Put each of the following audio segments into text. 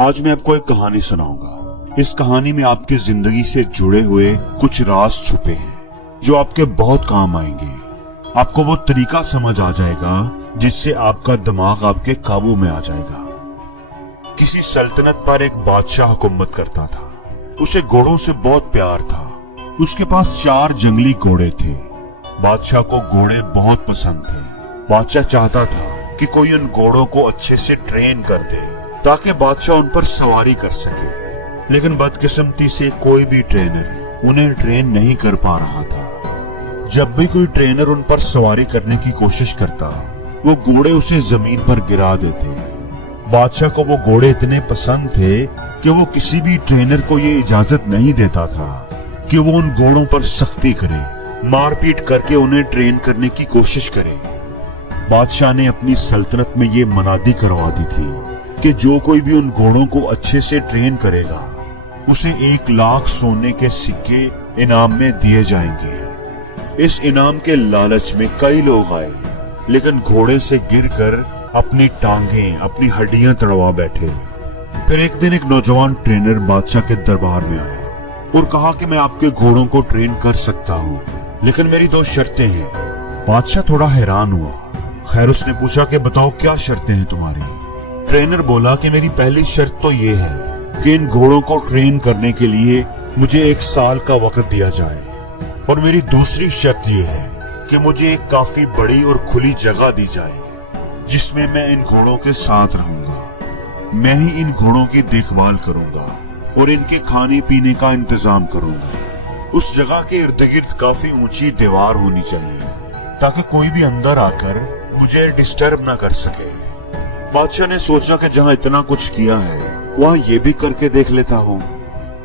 आज मैं आपको एक कहानी सुनाऊंगा। इस कहानी में आपकी जिंदगी से जुड़े हुए कुछ राज छुपे हैं जो आपके बहुत काम आएंगे। आपको वो तरीका समझ आ जाएगा जिससे आपका दिमाग आपके काबू में आ जाएगा। किसी सल्तनत पर एक बादशाह हुकूमत करता था। उसे घोड़ों से बहुत प्यार था। उसके पास 4 जंगली घोड़े थे। बादशाह को घोड़े बहुत पसंद थे। बादशाह चाहता था कि कोई उन घोड़ों को अच्छे से ट्रेन कर दे ताकि बादशाह उन पर सवारी कर सके, लेकिन बदकिस्मती से कोई भी ट्रेनर उन्हें ट्रेन नहीं कर पा रहा था। जब भी कोई ट्रेनर उन पर सवारी करने की कोशिश करता, वो घोड़े उसे जमीन पर गिरा देते। बादशाह को वो घोड़े इतने पसंद थे कि वो किसी भी ट्रेनर को ये इजाजत नहीं देता था कि वो उन घोड़ों पर सख्ती करे, मारपीट करके उन्हें ट्रेन करने की कोशिश करे। बादशाह ने अपनी सल्तनत में ये मनादी करवा दी थी कि जो कोई भी उन घोड़ों को अच्छे से ट्रेन करेगा उसे 1 लाख सोने के सिक्के इनाम में दिए जाएंगे। इस इनाम के लालच में कई लोग आए, लेकिन घोड़े से गिरकर अपनी टांगें, अपनी हड्डियां तड़वा बैठे। फिर एक दिन एक नौजवान ट्रेनर बादशाह के दरबार में आया और कहा कि मैं आपके घोड़ों को ट्रेन कर सकता हूँ, लेकिन मेरी 2 शर्तें हैं। बादशाह थोड़ा हैरान हुआ। खैर, उसने पूछा कि बताओ क्या शर्तें हैं तुम्हारी। ट्रेनर बोला कि मेरी पहली शर्त तो ये है कि इन घोड़ों को ट्रेन करने के लिए मुझे 1 साल का वक्त दिया जाए, और मेरी दूसरी शर्त ये है कि मुझे एक काफी बड़ी और खुली जगह दी जाए जिसमें मैं इन घोड़ों के साथ रहूंगा। मैं ही इन घोड़ों की देखभाल करूंगा और इनके खाने पीने का इंतजाम करूंगा। उस जगह के इर्द गिर्द काफी ऊंची दीवार होनी चाहिए ताकि कोई भी अंदर आकर मुझे डिस्टर्ब ना कर सके। बादशाह ने सोचा कि जहां इतना कुछ किया है वहां ये भी करके देख लेता हूँ।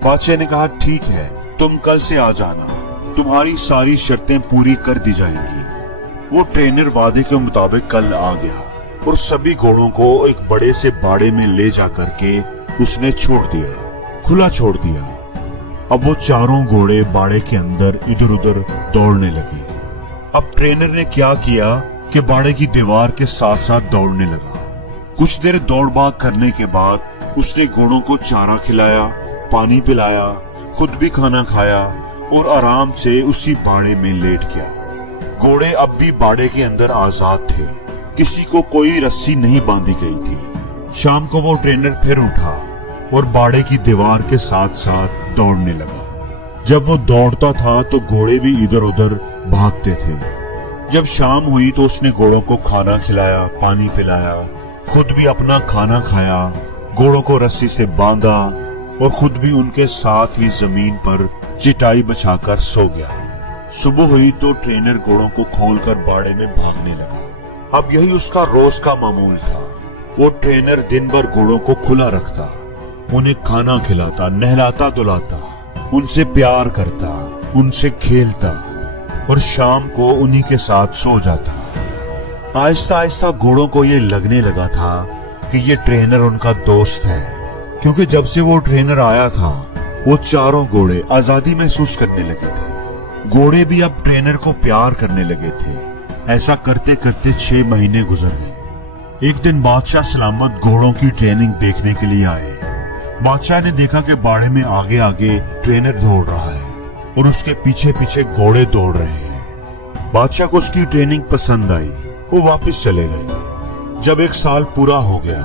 बादशाह ने कहा ठीक है, तुम कल से आ जाना, तुम्हारी सारी शर्तें पूरी कर दी जाएंगी। वो ट्रेनर वादे के मुताबिक कल आ गया और सभी घोड़ों को एक बड़े से बाड़े में ले जा करके उसने छोड़ दिया, खुला छोड़ दिया। अब वो चारों घोड़े बाड़े के अंदर इधर उधर दौड़ने लगे। अब ट्रेनर ने क्या किया कि बाड़े की दीवार के साथ साथ दौड़ने लगा। कुछ देर दौड़ भाग करने के बाद उसने घोड़ों को चारा खिलाया, पानी पिलाया, खुद भी खाना खाया और आराम से उसी बाड़े में लेट गया। घोड़े अब भी बाड़े के अंदर आजाद थे, किसी को कोई रस्सी नहीं बांधी गई थी। शाम को वो ट्रेनर फिर उठा और बाड़े की दीवार के साथ साथ दौड़ने लगा। जब वो दौड़ता था तो घोड़े भी इधर उधर भागते थे। जब शाम हुई तो उसने घोड़ों को खाना खिलाया, पानी पिलाया, खुद भी अपना खाना खाया, घोड़ों को रस्सी से बांधा और खुद भी उनके साथ ही जमीन पर चटाई बिछाकर सो गया। सुबह हुई तो ट्रेनर घोड़ों को खोलकर बाड़े में भागने लगा। अब यही उसका रोज का मामूल था। वो ट्रेनर दिन भर घोड़ों को खुला रखता, उन्हें खाना खिलाता, नहलाता धुलाता, उनसे प्यार करता, उनसे खेलता और शाम को उन्हीं के साथ सो जाता। आहिस्ता आहिस्ता घोड़ों को ये लगने लगा था कि ये ट्रेनर उनका दोस्त है, क्योंकि जब से वो ट्रेनर आया था वो चारों घोड़े आजादी महसूस करने लगे थे। घोड़े भी अब ट्रेनर को प्यार करने लगे थे। ऐसा करते करते 6 महीने गुजर गए। एक दिन बादशाह सलामत घोड़ों की ट्रेनिंग देखने के लिए आए। बादशाह ने देखा कि बाड़े में आगे आगे ट्रेनर दौड़ रहा है और उसके पीछे पीछे घोड़े दौड़ रहे हैं। बादशाह को उसकी ट्रेनिंग पसंद आई, वो वापस चले गए। जब 1 साल पूरा हो गया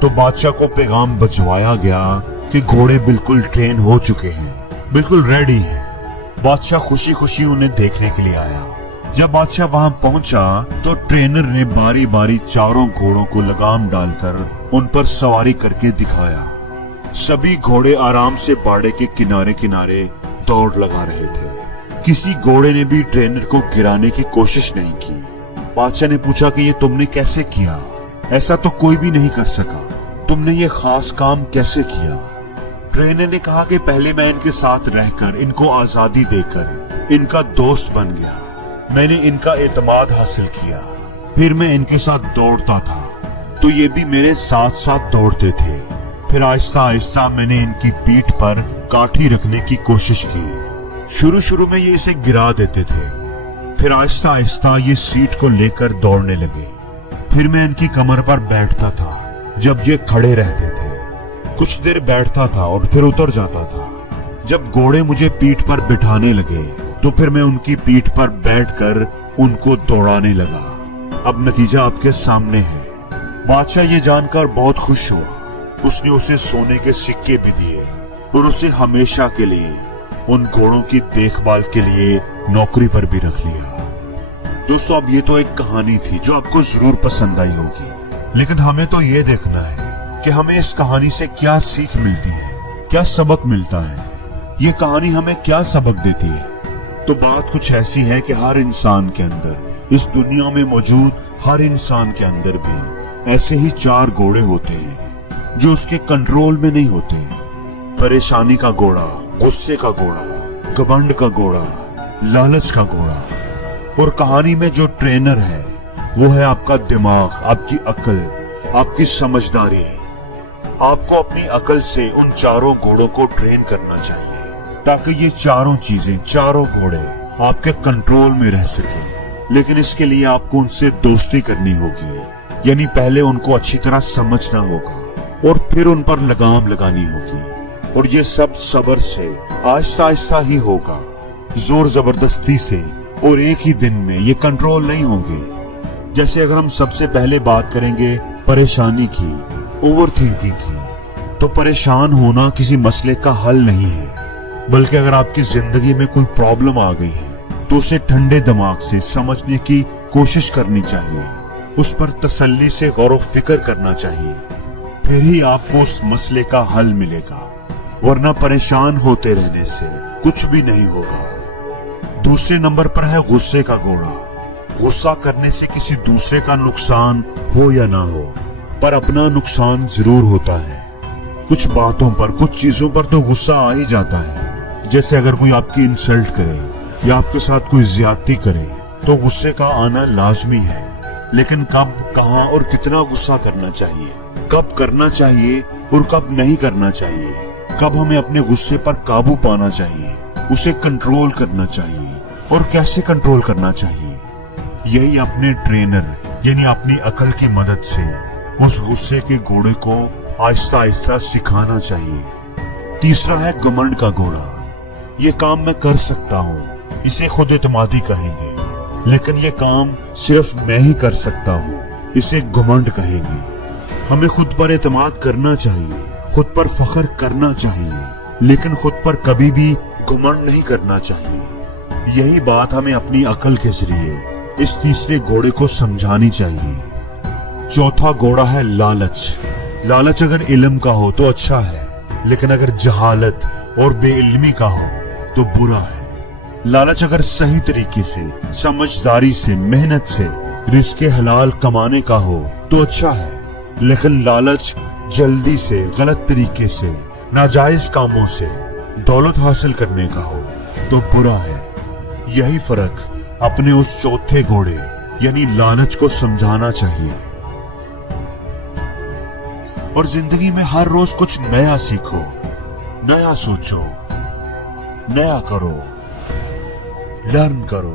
तो बादशाह को पैगाम भिजवाया गया कि घोड़े बिल्कुल ट्रेन हो चुके हैं, बिल्कुल रेडी हैं। बादशाह खुशी खुशी उन्हें देखने के लिए आया। जब बादशाह वहां पहुंचा तो ट्रेनर ने बारी बारी चारों घोड़ों को लगाम डालकर उन पर सवारी करके दिखाया। सभी घोड़े आराम से बाड़े के किनारे किनारे दौड़ लगा रहे थे। किसी घोड़े ने भी ट्रेनर को गिराने की कोशिश नहीं की। बादशाह ने पूछा कि ये तुमने कैसे किया? ऐसा तो कोई भी नहीं कर सका। तुमने ये खास काम कैसे किया? ट्रेनर ने कहा कि पहले मैं इनके साथ रहकर, इनको आजादी देकर इनका दोस्त बन गया। मैंने इनका एतमाद हासिल किया। फिर मैं इनके साथ दौड़ता था तो ये भी मेरे साथ साथ दौड़ते थे। फिर आहिस्ता आहिस्ता मैंने इनकी पीठ पर काठी रखने की कोशिश की। शुरू शुरू में ये इसे गिरा देते थे, फिर आहिस्ता आहिस्ता ये सीट को लेकर दौड़ने लगे। फिर मैं इनकी कमर पर बैठता था जब ये खड़े रहते थे। कुछ देर बैठता था और फिर उतर जाता था। जब घोड़े मुझे पीठ पर बिठाने लगे तो फिर मैं उनकी पीठ पर बैठकर उनको दौड़ाने लगा। अब नतीजा आपके सामने है। बादशाह ये जानकर बहुत खुश हुआ। उसने उसे सोने के सिक्के भी दिए और उसे हमेशा के लिए उन घोड़ों की देखभाल के लिए नौकरी पर भी रख लिया। दोस्तों, अब ये तो एक कहानी थी जो आपको जरूर पसंद आई होगी, लेकिन हमें तो ये देखना है कि हमें इस कहानी से क्या सीख मिलती है, क्या सबक मिलता है, ये कहानी हमें क्या सबक देती है। तो बात कुछ ऐसी है कि हर इंसान के अंदर, इस दुनिया में मौजूद हर इंसान के अंदर भी ऐसे ही 4 घोड़े होते हैं जो उसके कंट्रोल में नहीं होते। परेशानी का घोड़ा, गुस्से का घोड़ा, घमंड का घोड़ा, लालच का घोड़ा। और कहानी में जो ट्रेनर है वो है आपका दिमाग, आपकी अकल, आपकी समझदारी। आपको अपनी अकल से उन 4 घोड़ों को ट्रेन करना चाहिए ताकि ये 4 चीजें, 4 घोड़े आपके कंट्रोल में रह सके। लेकिन इसके लिए आपको उनसे दोस्ती करनी होगी, यानी पहले उनको अच्छी तरह समझना होगा और फिर उन पर लगाम लगानी होगी। और ये सब सब्र से, आहिस्ता आहिस्ता ही होगा। जोर जबरदस्ती से और एक ही दिन में ये कंट्रोल नहीं होंगे। जैसे अगर हम सबसे पहले बात करेंगे परेशानी की, ओवर थिंकिंग की, तो परेशान होना किसी मसले का हल नहीं है, बल्कि अगर आपकी जिंदगी में कोई प्रॉब्लम आ गई है तो उसे ठंडे दिमाग से समझने की कोशिश करनी चाहिए, उस पर तसल्ली से गौर व फिक्र करना चाहिए, फिर ही आपको उस मसले का हल मिलेगा। वरना परेशान होते रहने से कुछ भी नहीं होगा। दूसरे नंबर पर है गुस्से का घोड़ा। गुस्सा करने से किसी दूसरे का नुकसान हो या ना हो, पर अपना नुकसान जरूर होता है। कुछ बातों पर, कुछ चीजों पर तो गुस्सा आ ही जाता है। जैसे अगर कोई आपकी इंसल्ट करे या आपके साथ कोई ज्यादती करे तो गुस्से का आना लाजमी है। लेकिन कब, कहां और कितना गुस्सा करना चाहिए, कब करना चाहिए और कब नहीं करना चाहिए, कब हमें अपने गुस्से पर काबू पाना चाहिए, उसे कंट्रोल करना चाहिए और कैसे कंट्रोल करना चाहिए, यही अपने ट्रेनर यानी अपनी अकल की मदद से उस गुस्से के घोड़े को आहिस्ता आहिस्ता सिखाना चाहिए। तीसरा है घमंड का घोड़ा। ये काम मैं कर सकता हूँ, इसे खुद एतमादी कहेंगे, लेकिन ये काम सिर्फ मैं ही कर सकता हूँ, इसे घमंड कहेंगे। हमें खुद पर एतमाद करना चाहिए, खुद पर फख्र करना चाहिए, लेकिन खुद पर कभी भी घमंड नहीं करना चाहिए। यही बात हमें अपनी अकल के जरिए इस तीसरे घोड़े को समझानी चाहिए। चौथा घोड़ा है लालच। लालच अगर इल्म का हो तो अच्छा है, लेकिन अगर जहालत और बेइल्मी का हो तो बुरा है। लालच अगर सही तरीके से, समझदारी से, मेहनत से, रिस्के हलाल कमाने का हो तो अच्छा है, लेकिन लालच जल्दी से, गलत तरीके से, नाजायज कामों से दौलत हासिल करने का हो तो बुरा है। यही फर्क अपने उस चौथे घोड़े यानी लालच को समझाना चाहिए। और जिंदगी में हर रोज कुछ नया सीखो, नया सोचो, नया करो, लर्न करो।